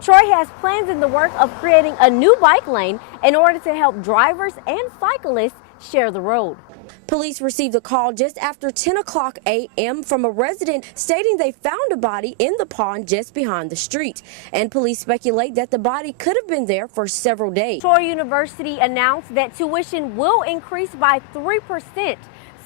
Troy has plans in the work of creating a new bike lane in order to help drivers and cyclists share the road. Police received a call just after 10 o'clock a.m. from a resident stating they found a body in the pond just behind the street. And police speculate that the body could have been there for several days. Troy University announced that tuition will increase by 3%.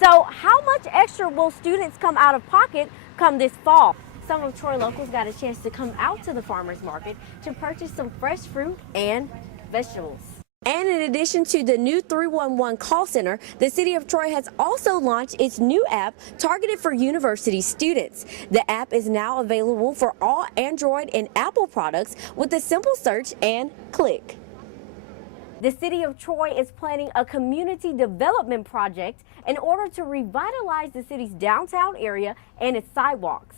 So how much extra will students come out of pocket come this fall? Some of Troy locals got a chance to come out to the farmers market to purchase some fresh fruit and vegetables. And in addition to the new 311 call center, the city of Troy has also launched its new app targeted for university students. The app is now available for all Android and Apple products with a simple search and click. The city of Troy is planning a community development project in order to revitalize the city's downtown area and its sidewalks.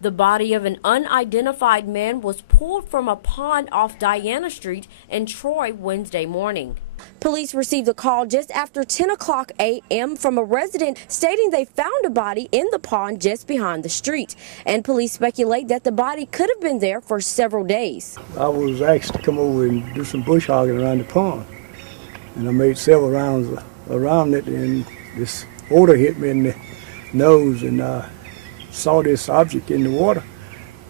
The body of an unidentified man was pulled from a pond off Diana Street in Troy Wednesday morning. Police received a call just after 10 o'clock a.m. from a resident stating they found a body in the pond just behind the street. And police speculate that the body could have been there for several days. I was asked to come over and do some bush hogging around the pond. And I made several rounds around it, and this odor hit me in the nose, and I saw this object in the water.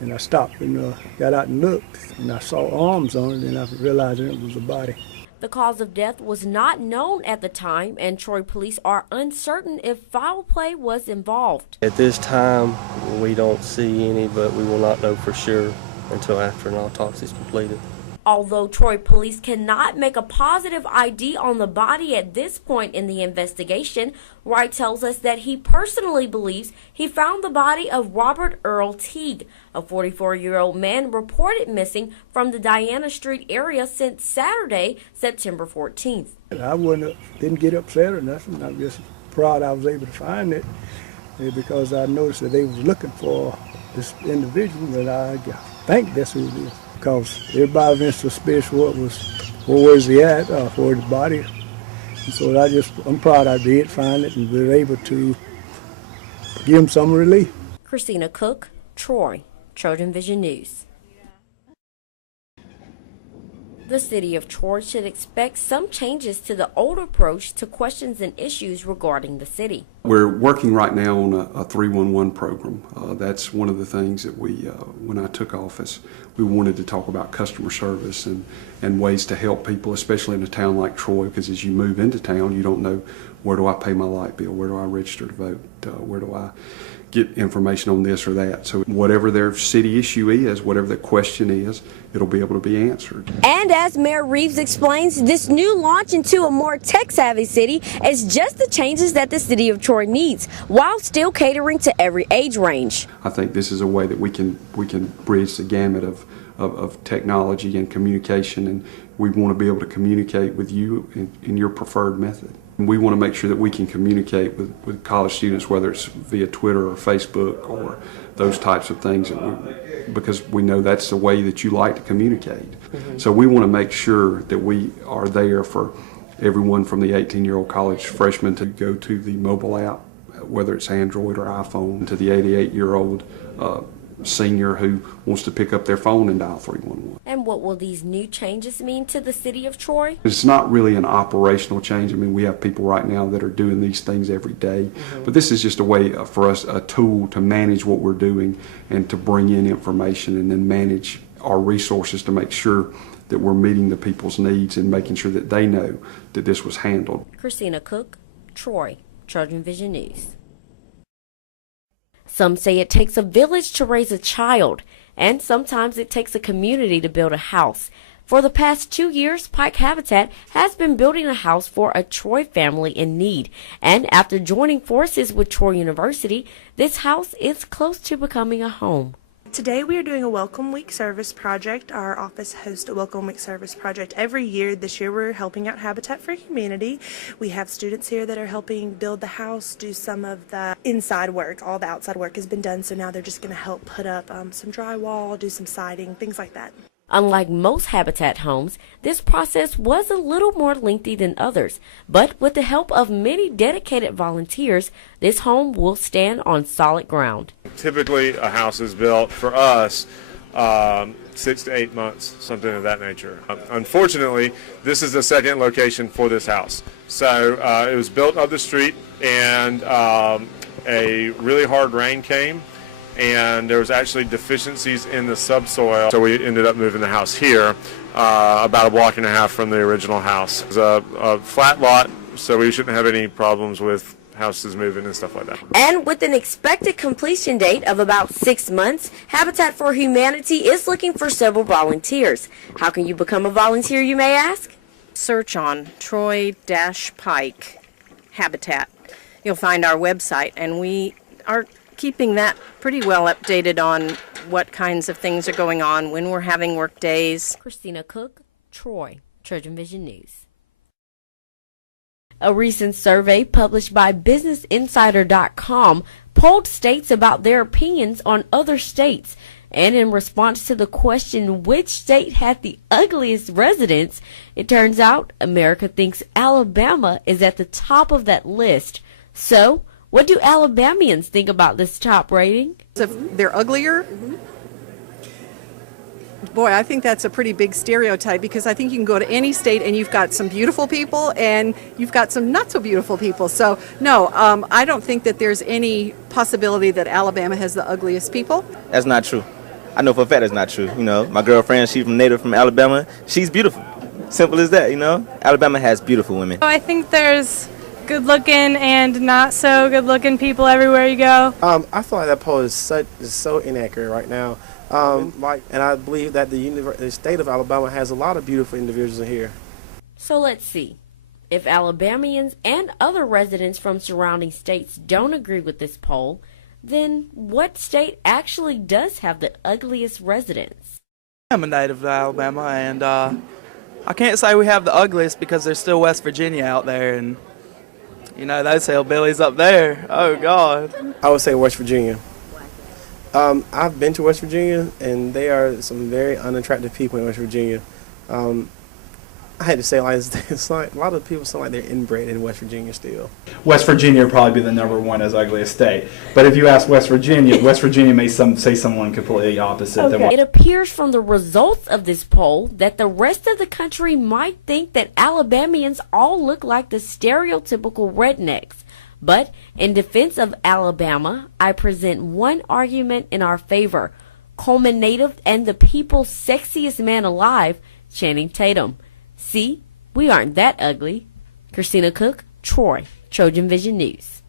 And I stopped and got out and looked, and I saw arms on it, and I realized it was a body. The cause of death was not known at the time, and Troy police are uncertain if foul play was involved. At this time, we don't see any, but we will not know for sure until after an autopsy is completed. Although Troy police cannot make a positive ID on the body at this point in the investigation, Wright tells us that he personally believes he found the body of Robert Earl Teague, a 44-year-old man reported missing from the Diana Street area since Saturday, September 14th. I didn't get upset or nothing. I'm just proud I was able to find it because I noticed that they was looking for this individual, and I think that's who it is. Because everybody was suspicious where was he at, for his body. And so I'm proud I did find it and we were able to give him some relief. Christina Cook, Troy, Trojan Vision News. The city of Troy should expect some changes to the old approach to questions and issues regarding the city. We're working right now on a 311 program. That's one of the things that when I took office, we wanted to talk about customer service and ways to help people, especially in a town like Troy, because as you move into town, you don't know, where do I pay my light bill, where do I register to vote, where do I get information on this or that. So whatever their city issue is, whatever the question is, it'll be able to be answered. And as Mayor Reeves explains, this new launch into a more tech-savvy city is just the changes that the city of Troy needs, while still catering to every age range. I think this is a way that we can bridge the gamut of technology and communication, and we want to be able to communicate with you in your preferred method. We want to make sure that we can communicate with college students, whether it's via Twitter or Facebook or those types of things, because we know that's the way that you like to communicate. Mm-hmm. So we want to make sure that we are there for everyone from the 18-year-old college freshman to go to the mobile app, whether it's Android or iPhone, to the 88-year-old senior who wants to pick up their phone and dial 311. And what will these new changes mean to the city of Troy? It's not really an operational change. I mean, we have people right now that are doing these things every day. Mm-hmm. But this is just a way for us, a tool to manage what we're doing and to bring in information and then manage our resources to make sure that we're meeting the people's needs and making sure that they know that this was handled. Christina Cook, Troy, Trojan Vision News. Some say it takes a village to raise a child, and sometimes it takes a community to build a house. For the past 2 years, Pike Habitat has been building a house for a Troy family in need. And after joining forces with Troy University, this house is close to becoming a home. Today we are doing a Welcome Week service project. Our office hosts a Welcome Week service project every year. This year we're helping out Habitat for Humanity. We have students here that are helping build the house, do some of the inside work. All the outside work has been done, so now they're just going to help put up some drywall, do some siding, things like that. Unlike most Habitat homes, this process was a little more lengthy than others, but with the help of many dedicated volunteers, this home will stand on solid ground. Typically, a house is built for us 6 to 8 months, something of that nature. Unfortunately, this is the second location for this house. So it was built up the street, and a really hard rain came, and there was actually deficiencies in the subsoil. So we ended up moving the house here, about a block and a half from the original house. It's a flat lot, so we shouldn't have any problems with houses moving and stuff like that. And with an expected completion date of about 6 months, Habitat for Humanity is looking for several volunteers. How can you become a volunteer, you may ask? Search on Troy-Pike Habitat. You'll find our website, and we are keeping that pretty well updated on what kinds of things are going on, when we're having work days. Christina Cook, Troy, Trojan Vision News. A recent survey published by BusinessInsider.com polled states about their opinions on other states. And in response to the question which state had the ugliest residents, it turns out America thinks Alabama is at the top of that list. So, what do Alabamians think about this top rating? If they're uglier? Boy, I think that's a pretty big stereotype, because I think you can go to any state and you've got some beautiful people and you've got some not so beautiful people. So, no, I don't think that there's any possibility that Alabama has the ugliest people. That's not true. I know for a fact that's not true. You know, my girlfriend, she's from Alabama. She's beautiful. Simple as that, you know. Alabama has beautiful women. I think there's good-looking and not so good-looking people everywhere you go. I feel like that poll is so inaccurate right now. And I believe that the state of Alabama has a lot of beautiful individuals in here. So let's see. If Alabamians and other residents from surrounding states don't agree with this poll, then what state actually does have the ugliest residents? I'm a native of Alabama, and I can't say we have the ugliest, because there's still West Virginia out there, and you know, those hillbillies up there, oh God. I would say West Virginia. I've been to West Virginia, and they are some very unattractive people in West Virginia. I had to say, like, it's like a lot of people sound like they're inbred in West Virginia still. West Virginia would probably be the #1 as ugliest state. But if you ask West Virginia may say someone completely opposite. Okay. It appears from the results of this poll that the rest of the country might think that Alabamians all look like the stereotypical rednecks. But in defense of Alabama, I present one argument in our favor. Coleman native and the people's sexiest man alive, Channing Tatum. See, we aren't that ugly. Christina Cook, Troy, Trojan Vision News.